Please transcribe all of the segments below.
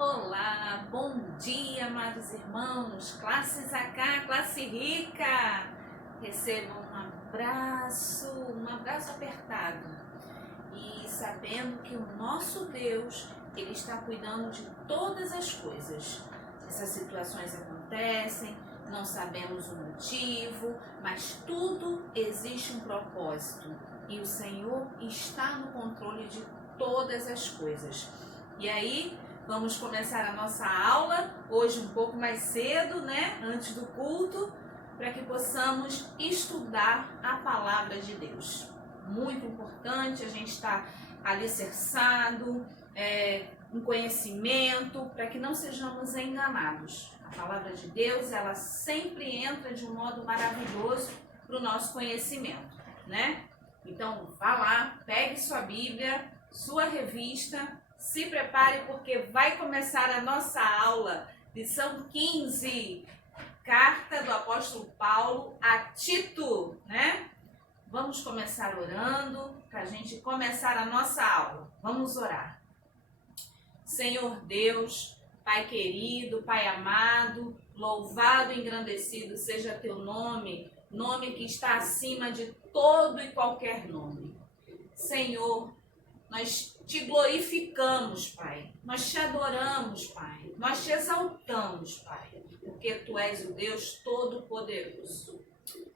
Olá, bom dia, amados irmãos, classe Zacá, classe rica. Recebam um abraço apertado e sabendo que o nosso Deus, Ele está cuidando de todas as coisas. Essas situações acontecem, não sabemos o motivo, mas tudo existe um propósito e o Senhor está no controle de todas as coisas. E aí, vamos começar a nossa aula, hoje um pouco mais cedo, né? Antes do culto, para que possamos estudar a palavra de Deus. Muito importante a gente estar alicerçado, em conhecimento, para que não sejamos enganados. A palavra de Deus, ela sempre entra de um modo maravilhoso para o nosso conhecimento, né? Então, vá lá, pegue sua Bíblia, sua revista, se prepare porque vai começar a nossa aula, lição 15, carta do apóstolo Paulo a Tito, né? Vamos começar orando para a gente começar a nossa aula. Vamos orar. Senhor Deus, Pai querido, Pai amado, louvado e engrandecido seja teu nome, nome que está acima de todo e qualquer nome. Senhor, nós te glorificamos, Pai. Nós te adoramos, Pai. Nós te exaltamos, Pai, porque tu és o Deus Todo-Poderoso.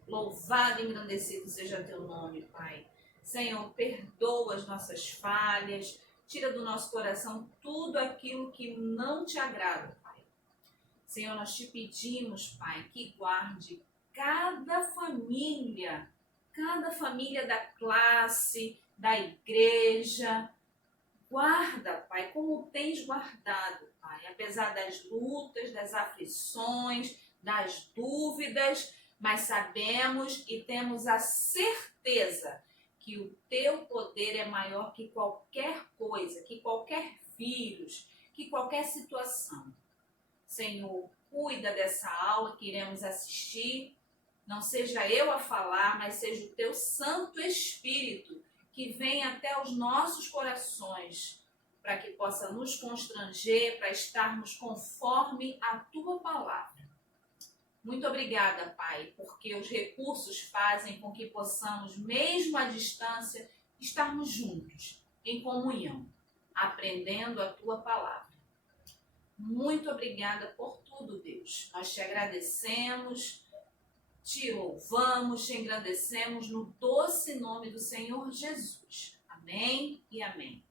Louvado e engrandecido seja teu nome, Pai. Senhor, perdoa as nossas falhas, tira do nosso coração tudo aquilo que não te agrada, Pai. Senhor, nós te pedimos, Pai, que guarde cada família da classe, da igreja. Guarda, Pai, como tens guardado, Pai, apesar das lutas, das aflições, das dúvidas, mas sabemos e temos a certeza que o teu poder é maior que qualquer coisa, que qualquer vírus, que qualquer situação. Senhor, cuida dessa aula que iremos assistir. Não seja eu a falar, mas seja o teu Santo Espírito que venha até os nossos corações, para que possa nos constranger, para estarmos conforme a tua palavra. Muito obrigada, Pai, porque os recursos fazem com que possamos, mesmo à distância, estarmos juntos, em comunhão, aprendendo a tua palavra. Muito obrigada por tudo, Deus. Nós te agradecemos, te louvamos, te engrandecemos no doce nome do Senhor Jesus. Amém e amém.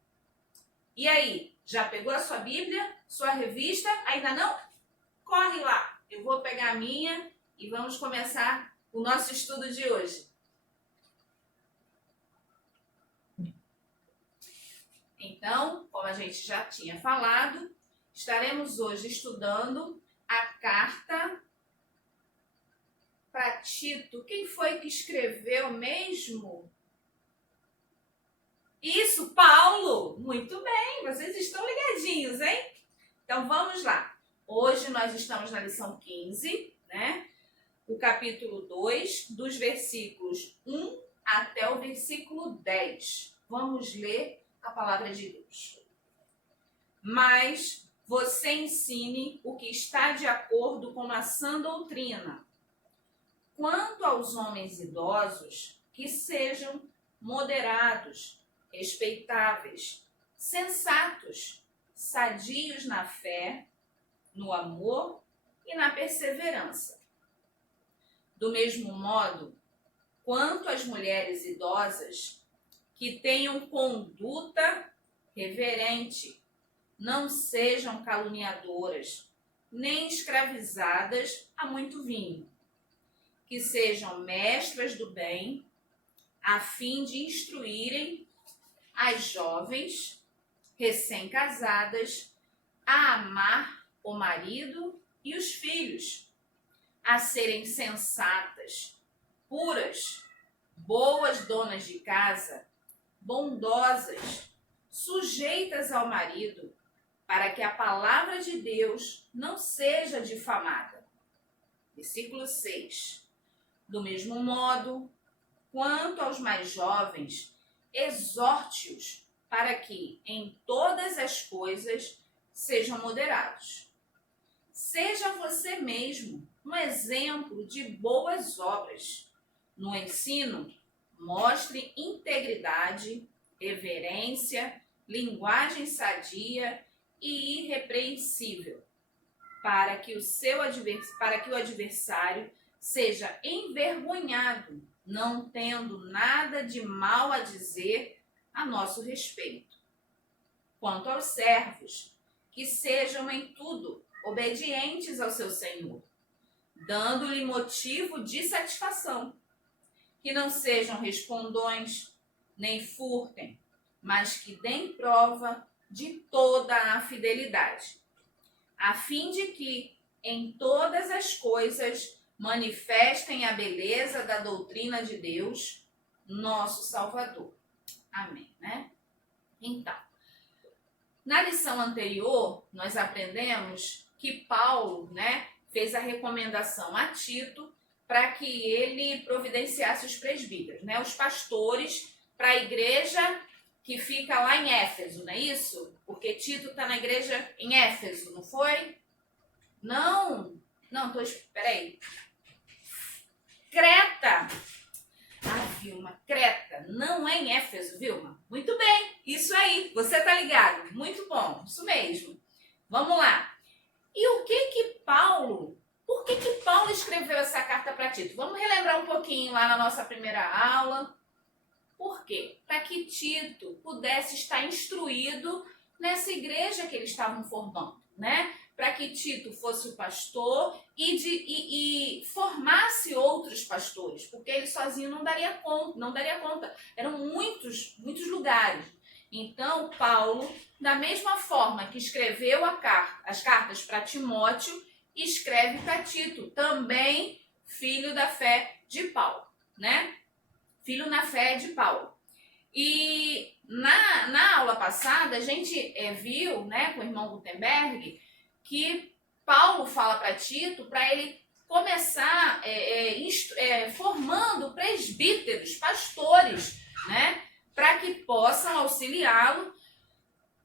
E aí, já pegou a sua Bíblia, sua revista? Ainda não? Corre lá, eu vou pegar a minha e vamos começar o nosso estudo de hoje. Então, como a gente já tinha falado, estaremos hoje estudando a carta para Tito. Quem foi que escreveu mesmo? Isso, Paulo! Muito bem, vocês estão ligadinhos, hein? Então vamos lá. Hoje nós estamos na lição 15, né? O capítulo 2, dos versículos 1 até o versículo 10. Vamos ler a palavra de Deus. Mas você ensine o que está de acordo com a sã doutrina. Quanto aos homens idosos, que sejam moderados, respeitáveis, sensatos, sadios na fé, no amor e na perseverança. Do mesmo modo, quanto às mulheres idosas, que tenham conduta reverente, não sejam caluniadoras, nem escravizadas a muito vinho, que sejam mestras do bem, a fim de instruírem as jovens recém-casadas a amar o marido e os filhos, a serem sensatas, puras, boas donas de casa, bondosas, sujeitas ao marido, para que a palavra de Deus não seja difamada. Versículo 6. Do mesmo modo, quanto aos mais jovens, exorte-os para que, em todas as coisas, sejam moderados. Seja você mesmo um exemplo de boas obras. No ensino, mostre integridade, reverência, linguagem sadia e irrepreensível, para que o adversário seja envergonhado, não tendo nada de mal a dizer a nosso respeito. Quanto aos servos, que sejam em tudo obedientes ao seu Senhor, dando-lhe motivo de satisfação, que não sejam respondões, nem furtem, mas que deem prova de toda a fidelidade, a fim de que, em todas as coisas, manifestem a beleza da doutrina de Deus, nosso Salvador. Amém, né? Então, na lição anterior, nós aprendemos que Paulo, né, fez a recomendação a Tito para que ele providenciasse os presbíteros, né, os pastores, para a igreja que fica lá em Éfeso, não é isso? Porque Tito está na igreja em Éfeso, não foi? Não, peraí. Creta. Vilma, Creta, não é em Éfeso, Vilma? Muito bem, isso aí, você tá ligado? Muito bom, isso mesmo. Vamos lá. E por que Paulo escreveu essa carta para Tito? Vamos relembrar um pouquinho lá na nossa primeira aula. Por quê? Para que Tito pudesse estar instruído nessa igreja que eles estavam formando, né? Para que Tito fosse o pastor e formasse outros pastores, porque ele sozinho não daria conta. Eram muitos lugares. Então, Paulo, da mesma forma que escreveu as cartas para Timóteo, escreve para Tito, também filho da fé de Paulo, né? Filho na fé de Paulo. E na aula passada, a gente viu, né, com o irmão Gutenberg, que Paulo fala para Tito para ele começar formando presbíteros, pastores, né, para que possam auxiliá-lo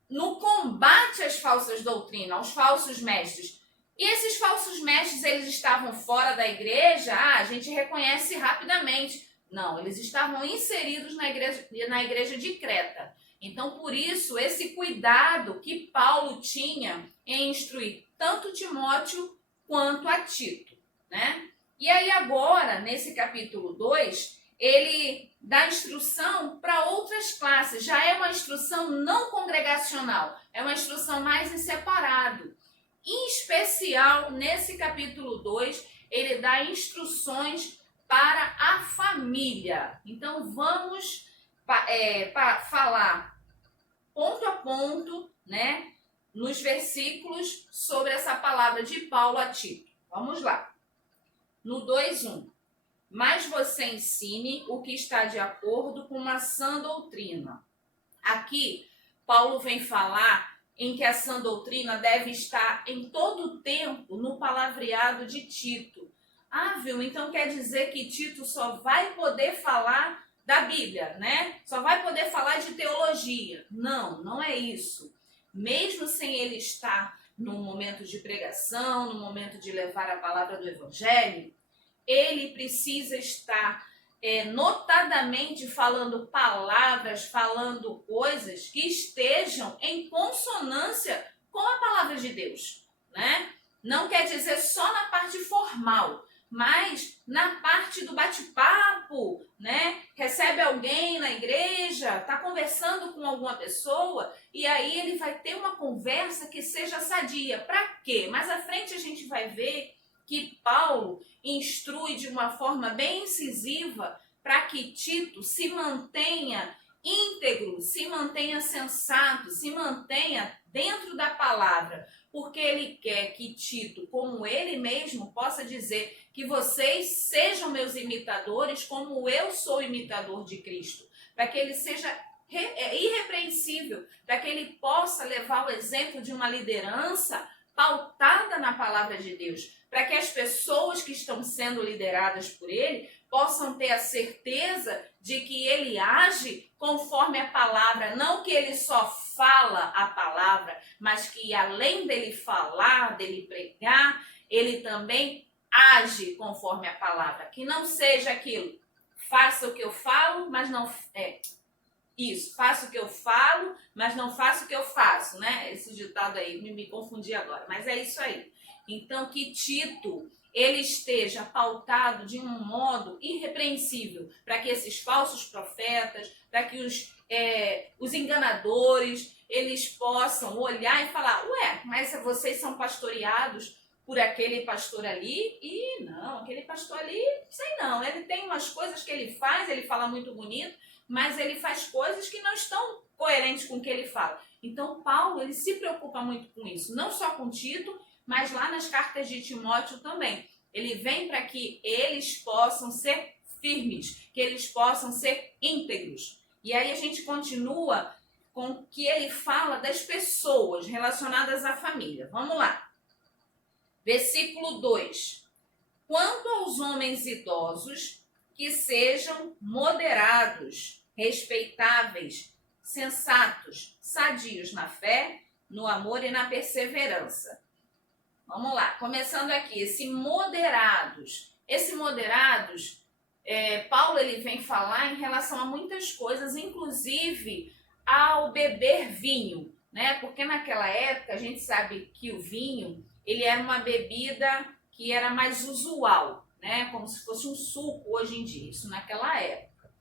no combate às falsas doutrinas, aos falsos mestres. E esses falsos mestres, eles estavam fora da igreja? A gente reconhece rapidamente. Não, eles estavam inseridos na igreja de Creta. Então, por isso, esse cuidado que Paulo tinha em instruir tanto Timóteo quanto a Tito, né? E aí agora, nesse capítulo 2, ele dá instrução para outras classes. Já é uma instrução não congregacional, é uma instrução mais em separado. Em especial, nesse capítulo 2, ele dá instruções para a família. Então, vamos falar ponto a ponto, né, nos versículos sobre essa palavra de Paulo a Tito. Vamos lá. No 2:1. Mas você ensine o que está de acordo com uma sã doutrina. Aqui, Paulo vem falar em que a sã doutrina deve estar em todo o tempo no palavreado de Tito. Viu? Então quer dizer que Tito só vai poder falar da Bíblia, né? Só vai poder falar de teologia. Não é isso. Mesmo sem ele estar num momento de pregação, no momento de levar a palavra do Evangelho, ele precisa estar notadamente falando palavras, falando coisas que estejam em consonância com a palavra de Deus, né? Não quer dizer só na parte formal, mas na parte do bate-papo, né? Recebe alguém na igreja, está conversando com alguma pessoa e aí ele vai ter uma conversa que seja sadia. Para quê? Mais à frente a gente vai ver que Paulo instrui de uma forma bem incisiva para que Tito se mantenha íntegro, se mantenha sensato, se mantenha dentro da palavra, porque ele quer que Tito, como ele mesmo, possa dizer que vocês sejam meus imitadores como eu sou imitador de Cristo, para que ele seja irrepreensível, para que ele possa levar o exemplo de uma liderança pautada na palavra de Deus, para que as pessoas que estão sendo lideradas por ele possam ter a certeza de que ele age conforme a palavra, não que ele só fala a palavra, mas que além dele falar, dele pregar, ele também age conforme a palavra, que não seja aquilo, faça o que eu falo, mas não faça o que eu falo, mas não faça o que eu faço, né? Esse ditado aí, me confundi agora, mas é isso aí. Então, que Tito, ele esteja pautado de um modo irrepreensível, para que esses falsos profetas, para que os enganadores, eles possam olhar e falar, ué, mas vocês são pastoreados por aquele pastor ali? E não, aquele pastor ali, sei não, ele tem umas coisas que ele faz, ele fala muito bonito, mas ele faz coisas que não estão coerentes com o que ele fala. Então, Paulo, ele se preocupa muito com isso, não só com Tito, mas lá nas cartas de Timóteo também. Ele vem para que eles possam ser firmes, que eles possam ser íntegros. E aí a gente continua com o que ele fala das pessoas relacionadas à família. Vamos lá. Versículo 2. Quanto aos homens idosos, que sejam moderados, respeitáveis, sensatos, sadios na fé, no amor e na perseverança. Vamos lá, começando aqui, esse moderados, Paulo ele vem falar em relação a muitas coisas, inclusive ao beber vinho, né? Porque naquela época a gente sabe que o vinho, ele era uma bebida que era mais usual, né? Como se fosse um suco hoje em dia, isso naquela época.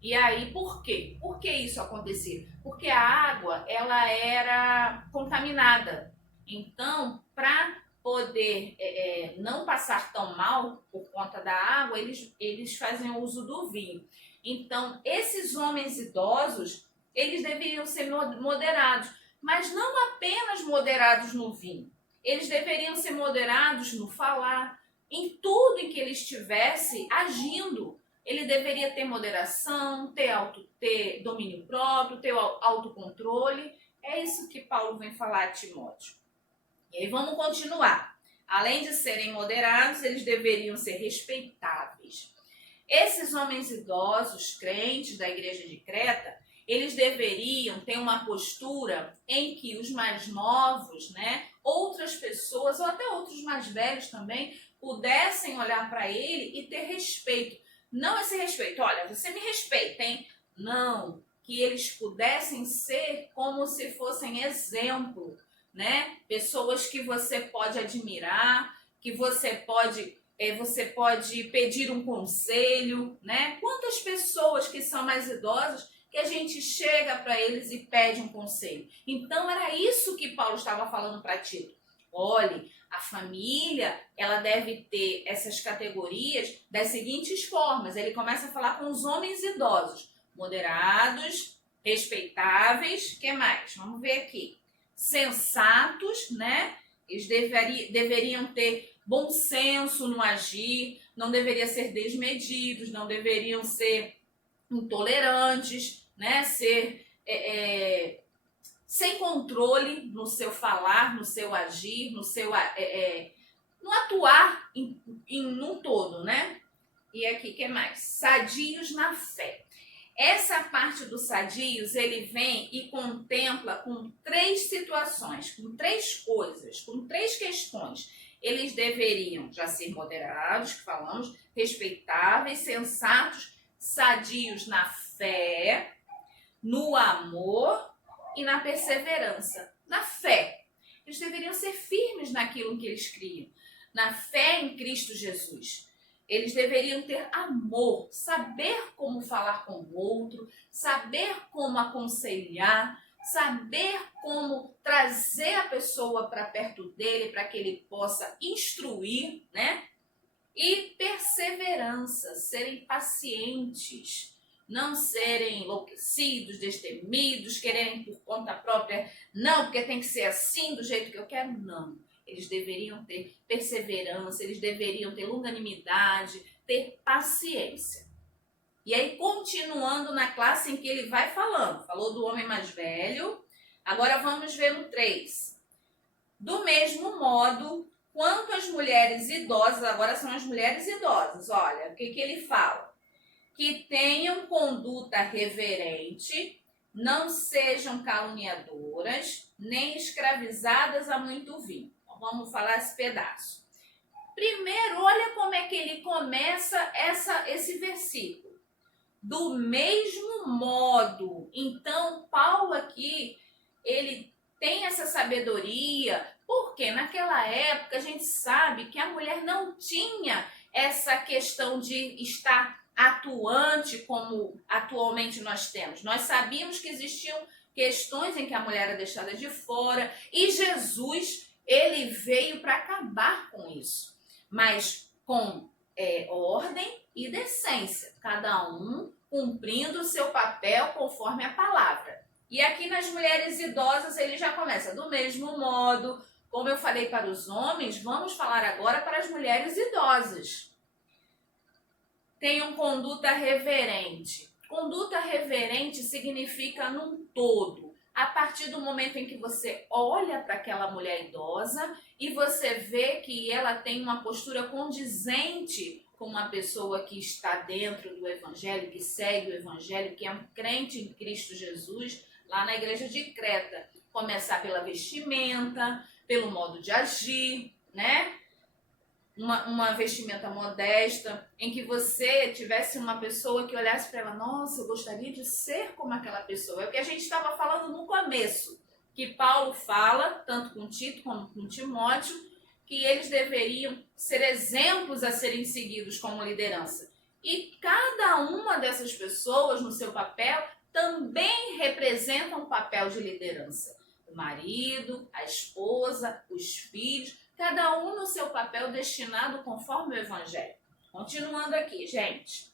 E aí, por quê? Por que isso acontecia? Porque a água, ela era contaminada. Então, para poder não passar tão mal por conta da água, eles fazem uso do vinho. Então, esses homens idosos, eles deveriam ser moderados, mas não apenas moderados no vinho. Eles deveriam ser moderados no falar, em tudo em que ele estivesse agindo. Ele deveria ter moderação, ter domínio próprio, ter autocontrole. É isso que Paulo vem falar a Timóteo. E aí vamos continuar. Além de serem moderados, eles deveriam ser respeitáveis. Esses homens idosos, crentes da igreja de Creta, eles deveriam ter uma postura em que os mais novos, né, outras pessoas, ou até outros mais velhos também, pudessem olhar para ele e ter respeito. Não esse respeito, olha, você me respeita, hein? Não, que eles pudessem ser como se fossem exemplo, né? Pessoas que você pode admirar, que você pode pedir um conselho, né? Quantas pessoas que são mais idosas que a gente chega para eles e pede um conselho. Então era isso que Paulo estava falando para Tito. Olhe, a família, ela deve ter essas categorias das seguintes formas. Ele começa a falar com os homens idosos, moderados, respeitáveis, que mais? Vamos ver aqui. Sensatos, né? Eles deveriam ter bom senso no agir, não deveriam ser desmedidos, não deveriam ser intolerantes, né? Ser sem controle no seu falar, no seu agir, no atuar num todo, né? E aqui, o que mais? Sadios na fé. Essa parte dos sadios, ele vem e contempla com 3 situações, com 3 coisas, com 3 questões. Eles deveriam já ser moderados, que falamos, respeitáveis, sensatos, sadios na fé, no amor e na perseverança. Na fé. Eles deveriam ser firmes naquilo que eles criam. Na fé em Cristo Jesus. Eles deveriam ter amor, saber como falar com o outro, saber como aconselhar, saber como trazer a pessoa para perto dele, para que ele possa instruir, né? E perseverança, serem pacientes, não serem enlouquecidos, destemidos, quererem por conta própria, não, porque tem que ser assim, do jeito que eu quero, não. Eles deveriam ter perseverança, eles deveriam ter longanimidade, ter paciência. E aí, continuando na classe em que ele vai falando, falou do homem mais velho, agora vamos ver no 3. Do mesmo modo, quanto às mulheres idosas, agora são as mulheres idosas, olha, o que ele fala? Que tenham conduta reverente, não sejam caluniadoras, nem escravizadas a muito vinho. Então, vamos falar esse pedaço. Primeiro, olha como é que ele começa esse versículo. Do mesmo modo. Então, Paulo aqui, ele tem essa sabedoria, porque naquela época a gente sabe que a mulher não tinha essa questão de estar atuante como atualmente nós temos. Nós sabíamos que existiam questões em que a mulher era deixada de fora e Jesus, ele veio para acabar com isso, mas com ordem e decência, cada um cumprindo o seu papel conforme a palavra. E aqui nas mulheres idosas ele já começa do mesmo modo, como eu falei para os homens, vamos falar agora para as mulheres idosas. Tenham conduta reverente. Conduta reverente significa num todo. A partir do momento em que você olha para aquela mulher idosa e você vê que ela tem uma postura condizente com uma pessoa que está dentro do Evangelho, que segue o Evangelho, que é um crente em Cristo Jesus, lá na igreja de Creta. Começar pela vestimenta, pelo modo de agir, né? Uma vestimenta modesta, em que você tivesse uma pessoa que olhasse para ela, nossa, eu gostaria de ser como aquela pessoa. É o que a gente estava falando no começo, que Paulo fala, tanto com Tito como com Timóteo, que eles deveriam ser exemplos a serem seguidos como liderança. E cada uma dessas pessoas, no seu papel, também representa um papel de liderança. O marido, a esposa, os filhos, cada um no seu papel destinado conforme o Evangelho. Continuando aqui, gente.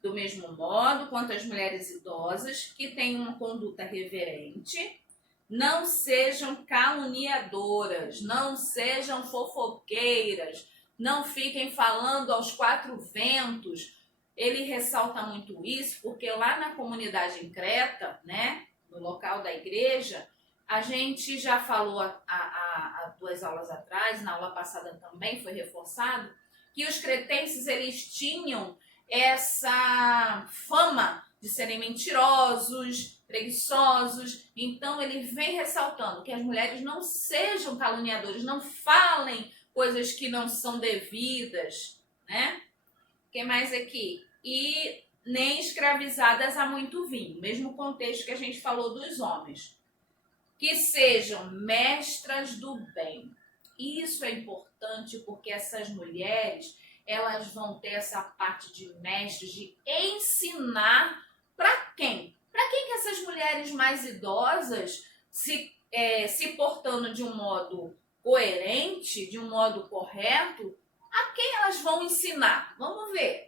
Do mesmo modo, quanto às mulheres idosas, que têm uma conduta reverente, não sejam caluniadoras, não sejam fofoqueiras, não fiquem falando aos quatro ventos. Ele ressalta muito isso, porque lá na comunidade em Creta, né, no local da igreja, a gente já falou há 2 aulas atrás, na aula passada também foi reforçado, que os cretenses eles tinham essa fama de serem mentirosos, preguiçosos. Então ele vem ressaltando que as mulheres não sejam caluniadoras, não falem coisas que não são devidas, né? O que mais aqui? E nem escravizadas a muito vinho, mesmo contexto que a gente falou dos homens. Que sejam mestras do bem. Isso é importante porque essas mulheres, elas vão ter essa parte de mestres, de ensinar para quem? Para quem que essas mulheres mais idosas, se portando de um modo coerente, de um modo correto, a quem elas vão ensinar? Vamos ver.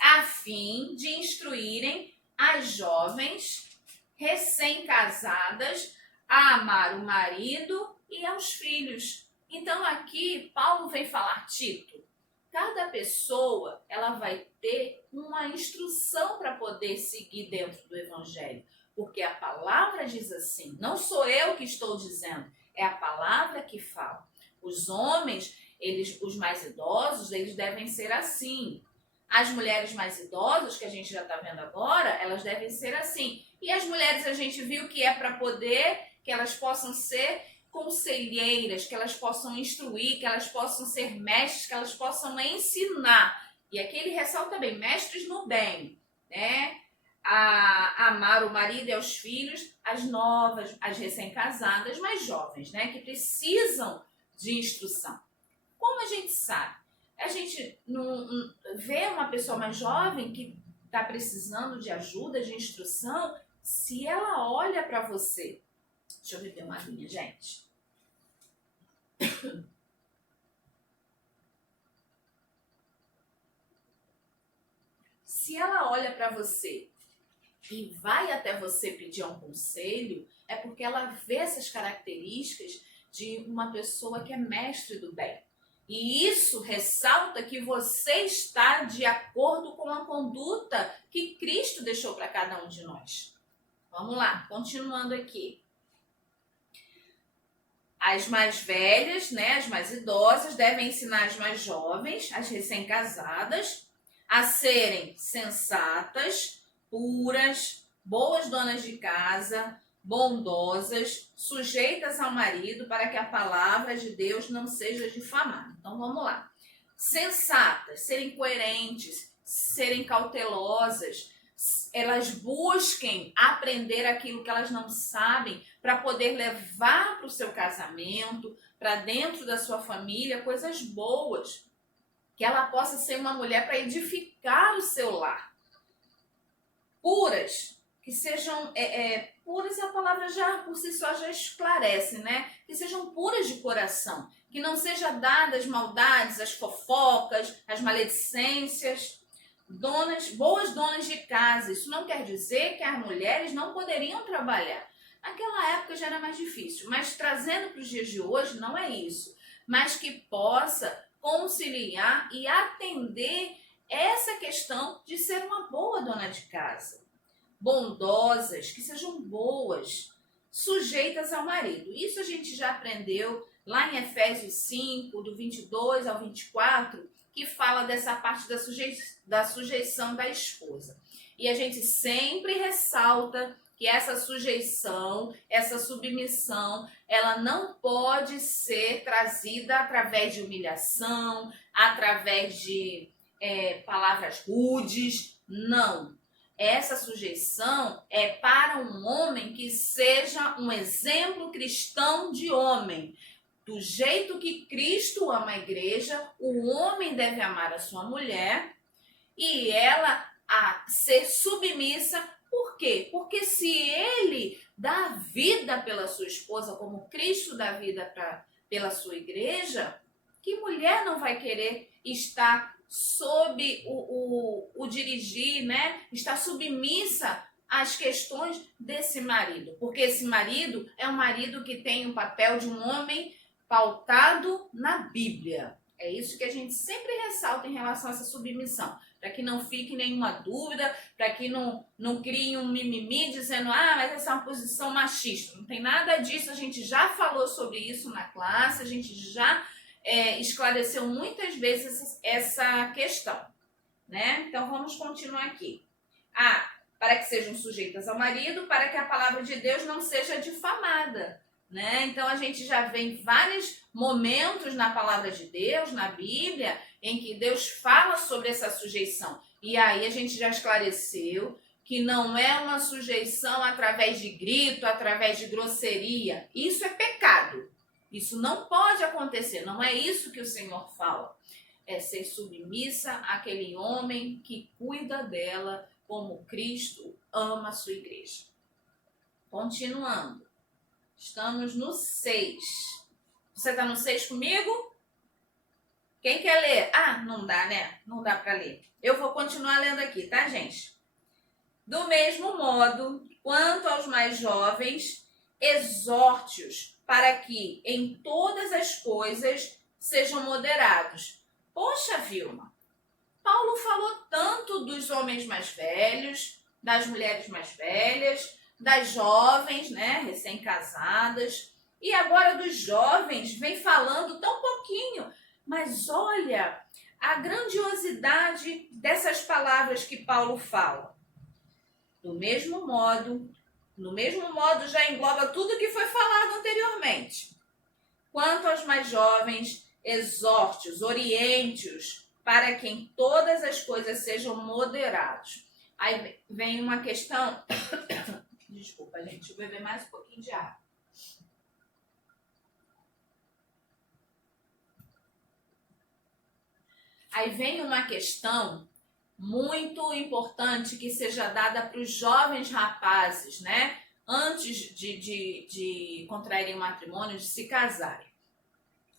A fim de instruírem as jovens recém-casadas a amar o marido e aos filhos. Então aqui Paulo vem falar, Tito, cada pessoa ela vai ter uma instrução para poder seguir dentro do Evangelho, porque a palavra diz assim, não sou eu que estou dizendo, é a palavra que fala. Os homens, os mais idosos, eles devem ser assim. As mulheres mais idosas, que a gente já está vendo agora, elas devem ser assim. E as mulheres a gente viu que é para poder, que elas possam ser conselheiras, que elas possam instruir, que elas possam ser mestres, que elas possam ensinar. E aqui ele ressalta bem, mestres no bem, né? A amar o marido e aos filhos, as novas, as recém-casadas, mais jovens, né? Que precisam de instrução. Como a gente sabe? A gente não vê uma pessoa mais jovem que está precisando de ajuda, de instrução, se ela olha para você. Deixa eu beber uma aguinha, gente. Se ela olha para você e vai até você pedir um conselho, é porque ela vê essas características de uma pessoa que é mestre do bem. E isso ressalta que você está de acordo com a conduta que Cristo deixou para cada um de nós. Vamos lá, continuando aqui. As mais velhas, né, as mais idosas, devem ensinar as mais jovens, as recém-casadas, a serem sensatas, puras, boas donas de casa, bondosas, sujeitas ao marido, para que a palavra de Deus não seja difamada. Então vamos lá. Sensatas, serem coerentes, serem cautelosas, elas busquem aprender aquilo que elas não sabem para poder levar para o seu casamento, para dentro da sua família, coisas boas. Que ela possa ser uma mulher para edificar o seu lar. Puras, que sejam puras, a palavra já por si só já esclarece, né? Que sejam puras de coração, que não sejam dadas as maldades, as fofocas, as maledicências. Boas donas de casa. Isso não quer dizer que as mulheres não poderiam trabalhar. Naquela época já era mais difícil, mas trazendo para os dias de hoje não é isso. Mas que possa conciliar e atender essa questão de ser uma boa dona de casa. Bondosas, que sejam boas, sujeitas ao marido. Isso a gente já aprendeu lá em Efésios 5, do 22 ao 24, que fala dessa parte da sujeição da esposa. E a gente sempre ressalta que essa sujeição, essa submissão, ela não pode ser trazida através de humilhação, através de palavras rudes, não. Essa sujeição é para um homem que seja um exemplo cristão de homem. Do jeito que Cristo ama a igreja, o homem deve amar a sua mulher e ela a ser submissa. Por quê? Porque se ele dá vida pela sua esposa, como Cristo dá vida pela sua igreja, que mulher não vai querer estar sob o dirigir, né? Estar submissa às questões desse marido? Porque esse marido é um marido que tem o papel de um homem pautado na Bíblia. É isso que a gente sempre ressalta em relação a essa submissão. Para que não fique nenhuma dúvida, para que não crie um mimimi dizendo, mas essa é uma posição machista. Não tem nada disso, a gente já falou sobre isso na classe, a gente já esclareceu muitas vezes essa questão, né? Então vamos continuar aqui. Para que sejam sujeitas ao marido, para que a palavra de Deus não seja difamada, né? Então a gente já vê em vários momentos na palavra de Deus, na Bíblia, em que Deus fala sobre essa sujeição. E aí a gente já esclareceu que não é uma sujeição através de grito, através de grosseria. Isso é pecado. Isso não pode acontecer. Não é isso que o Senhor fala. É ser submissa àquele homem que cuida dela como Cristo ama a sua igreja. Continuando. Estamos no 6. Você está no 6 comigo? Quem quer ler? Não dá, né? Não dá para ler. Eu vou continuar lendo aqui, tá, gente? Do mesmo modo, quanto aos mais jovens, exorte-os para que em todas as coisas sejam moderados. Poxa, Vilma, Paulo falou tanto dos homens mais velhos, das mulheres mais velhas, das jovens, né, recém-casadas, e agora dos jovens vem falando tão pouquinho. Mas olha a grandiosidade dessas palavras que Paulo fala. No mesmo modo já engloba tudo que foi falado anteriormente. Quanto aos mais jovens, exorte-os, oriente-os, para que em todas as coisas sejam moderados. Aí vem uma questão... Desculpa, gente, deixa eu beber mais um pouquinho de água. Aí vem uma questão muito importante que seja dada para os jovens rapazes, né? Antes de contraírem matrimônio, de se casarem.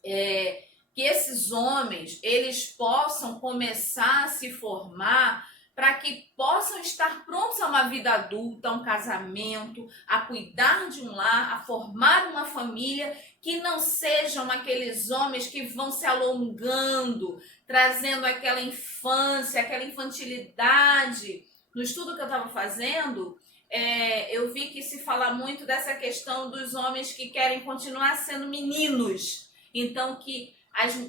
Que esses homens, eles possam começar a se formar para que possam estar prontos a uma vida adulta, a um casamento, a cuidar de um lar, a formar uma família, que não sejam aqueles homens que vão se alongando, trazendo aquela infância, aquela infantilidade. No estudo que eu estava fazendo, eu vi que se fala muito dessa questão dos homens que querem continuar sendo meninos. Então, que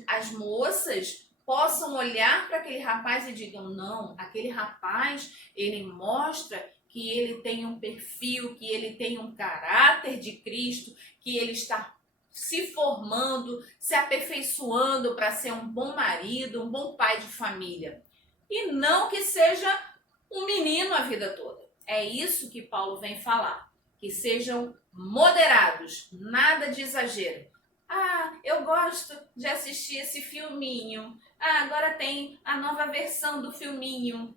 as moças possam olhar para aquele rapaz e digam, não, aquele rapaz, ele mostra que ele tem um perfil, que ele tem um caráter de Cristo, que ele está se formando, se aperfeiçoando para ser um bom marido, um bom pai de família. E não que seja um menino a vida toda. É isso que Paulo vem falar. Que sejam moderados, nada de exagero. Ah, eu gosto de assistir esse filminho. Ah, agora tem a nova versão do filminho.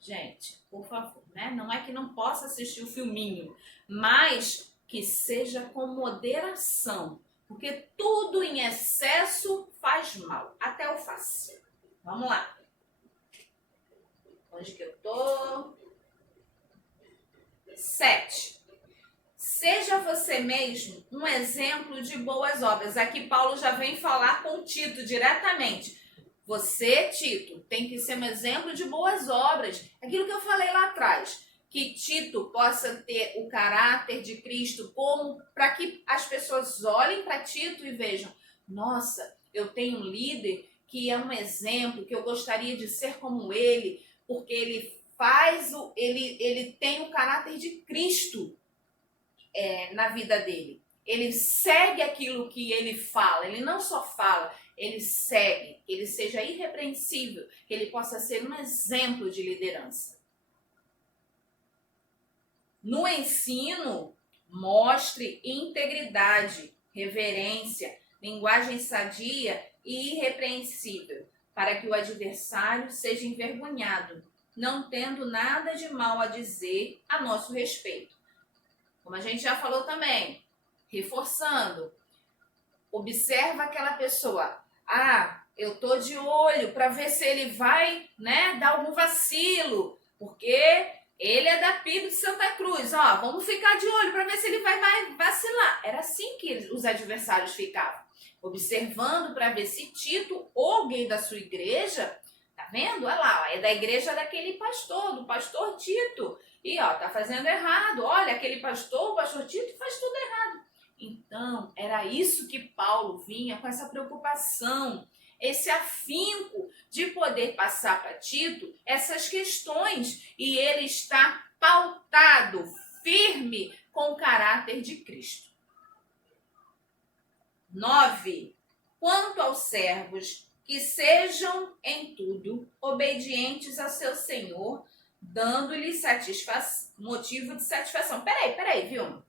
Gente, por favor, né? Não é que não possa assistir o filminho, mas que seja com moderação, porque tudo em excesso faz mal, até o fácil. Vamos lá. Onde que eu tô? 7. Seja você mesmo um exemplo de boas obras. Aqui Paulo já vem falar com Tito diretamente. Você, Tito, tem que ser um exemplo de boas obras. Aquilo que eu falei lá atrás. Que Tito possa ter o caráter de Cristo como para que as pessoas olhem para Tito e vejam, nossa, eu tenho um líder que é um exemplo, que eu gostaria de ser como ele, porque ele tem o caráter de Cristo na vida dele. Ele segue aquilo que ele fala, ele não só fala, ele segue, ele seja irrepreensível, que ele possa ser um exemplo de liderança. No ensino, mostre integridade, reverência, linguagem sadia e irrepreensível, para que o adversário seja envergonhado, não tendo nada de mal a dizer a nosso respeito. Como a gente já falou também, reforçando, observa aquela pessoa. Ah, eu tô de olho para ver se ele vai, dar algum vacilo, porque ele é da PIB de Santa Cruz. Ó, vamos ficar de olho para ver se ele vai vacilar. Era assim que os adversários ficavam, observando para ver se Tito ou alguém da sua igreja, tá vendo? Olha lá, ó, é da igreja daquele pastor, do pastor Tito. E ó, tá fazendo errado. Olha, aquele pastor, o pastor Tito, faz tudo errado. Então, era isso que Paulo vinha com essa preocupação, esse afinco de poder passar para Tito essas questões. E ele está pautado, firme, com o caráter de Cristo. 9. Quanto aos servos, que sejam em tudo obedientes ao seu Senhor, dando-lhe motivo de satisfação. Peraí, viu?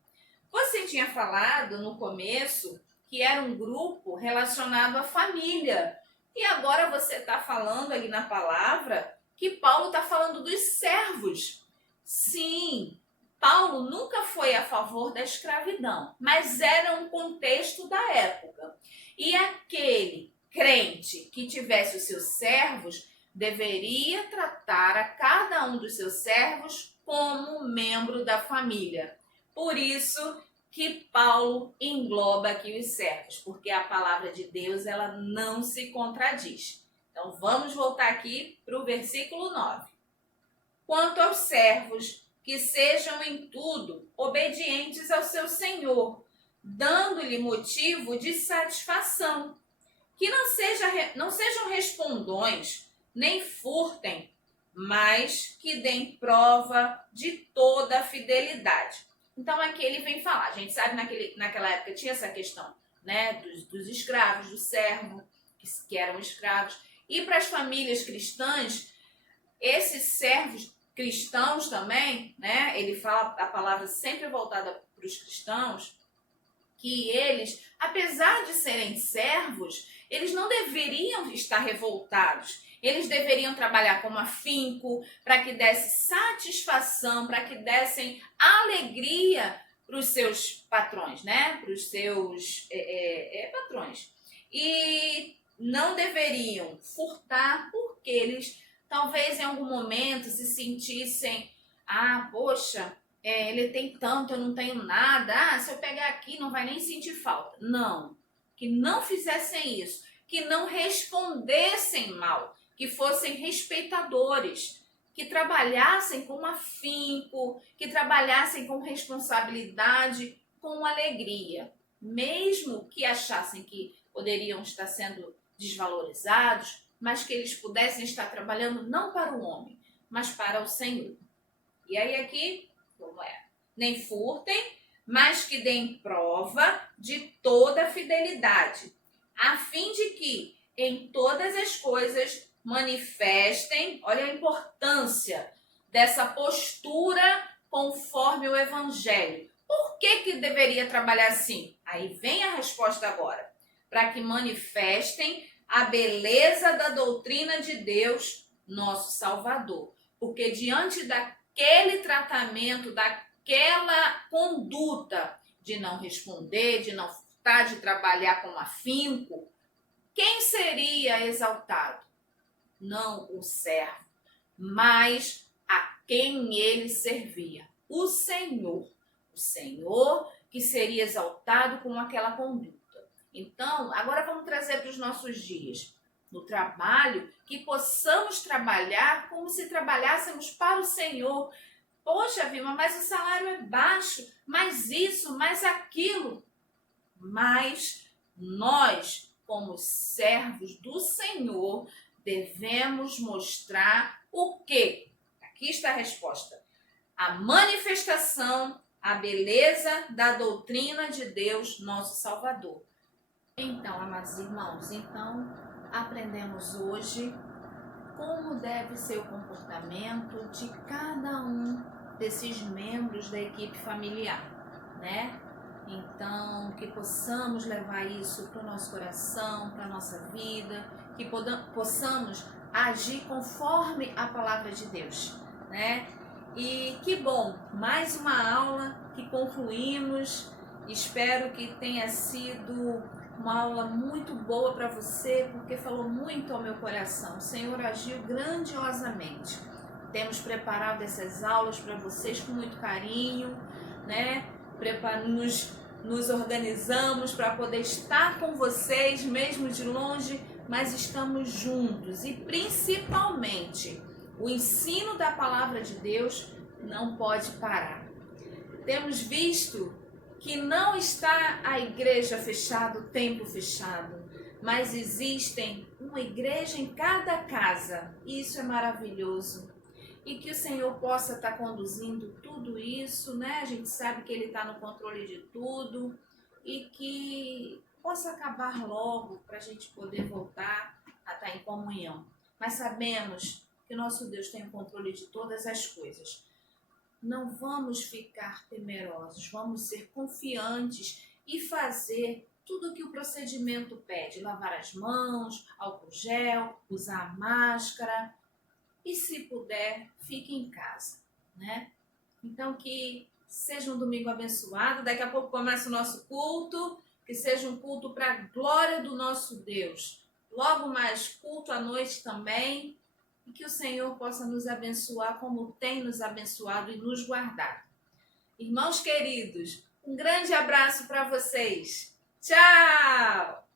Você tinha falado no começo que era um grupo relacionado à família. E agora você está falando ali na palavra que Paulo está falando dos servos. Sim, Paulo nunca foi a favor da escravidão, mas era um contexto da época. E aquele crente que tivesse os seus servos deveria tratar a cada um dos seus servos como membro da família. Por isso que Paulo engloba aqui os servos, porque a palavra de Deus ela não se contradiz. Então vamos voltar aqui para o versículo 9. Quanto aos servos, que sejam em tudo obedientes ao seu Senhor, dando-lhe motivo de satisfação, que não sejam respondões, nem furtem, mas que deem prova de toda a fidelidade. Então aqui ele vem falar, a gente sabe naquela época tinha essa questão, dos escravos, do servo, que eram escravos. E para as famílias cristãs, esses servos cristãos também, ele fala a palavra sempre voltada para os cristãos, que eles, apesar de serem servos, eles não deveriam estar revoltados. Eles deveriam trabalhar com afinco, para que desse satisfação, para que dessem alegria para os seus patrões, para os seus patrões. E não deveriam furtar, porque eles talvez em algum momento se sentissem, poxa, ele tem tanto, eu não tenho nada, se eu pegar aqui não vai nem sentir falta. Não, que não fizessem isso, que não respondessem mal, que fossem respeitadores, que trabalhassem com afinco, que trabalhassem com responsabilidade, com alegria, mesmo que achassem que poderiam estar sendo desvalorizados, mas que eles pudessem estar trabalhando não para o homem, mas para o Senhor. E aí aqui, como é? Nem furtem, mas que deem prova de toda a fidelidade, a fim de que em todas as coisas manifestem, olha a importância dessa postura conforme o Evangelho. Por que deveria trabalhar assim? Aí vem a resposta agora. Para que manifestem a beleza da doutrina de Deus, nosso Salvador. Porque diante daquele tratamento, daquela conduta de não responder, de não furtar, de trabalhar com afinco, quem seria exaltado? Não o servo, mas a quem ele servia. O Senhor. O Senhor que seria exaltado com aquela conduta. Então, agora vamos trazer para os nossos dias. No trabalho, que possamos trabalhar como se trabalhássemos para o Senhor. Poxa, Vilma, mas o salário é baixo, mais isso, mais aquilo. Mas nós, como servos do Senhor, devemos mostrar o quê? Aqui está a resposta. A manifestação, a beleza da doutrina de Deus, nosso Salvador. Então, amados irmãos, aprendemos hoje como deve ser o comportamento de cada um desses membros da equipe familiar, né? Então, que possamos levar isso para o nosso coração, para a nossa vida, que possamos agir conforme a palavra de Deus, né? E que bom, mais uma aula que concluímos. Espero que tenha sido uma aula muito boa para você, porque falou muito ao meu coração. O Senhor agiu grandiosamente. Temos preparado essas aulas para vocês com muito carinho, né? Nos organizamos para poder estar com vocês, mesmo de longe, mas estamos juntos. E principalmente, o ensino da palavra de Deus não pode parar. Temos visto que não está a igreja fechada, o templo fechado, mas existem uma igreja em cada casa. Isso é maravilhoso. E que o Senhor possa estar conduzindo tudo isso, né? A gente sabe que Ele está no controle de tudo e que possa acabar logo para a gente poder voltar a estar em comunhão. Mas sabemos que nosso Deus tem o controle de todas as coisas. Não vamos ficar temerosos, vamos ser confiantes e fazer tudo o que o procedimento pede. Lavar as mãos, álcool gel, usar máscara. E se puder, fique em casa, né? Então que seja um domingo abençoado. Daqui a pouco começa o nosso culto, que seja um culto para a glória do nosso Deus. Logo mais culto à noite também. E que o Senhor possa nos abençoar como tem nos abençoado e nos guardado. Irmãos queridos, um grande abraço para vocês. Tchau!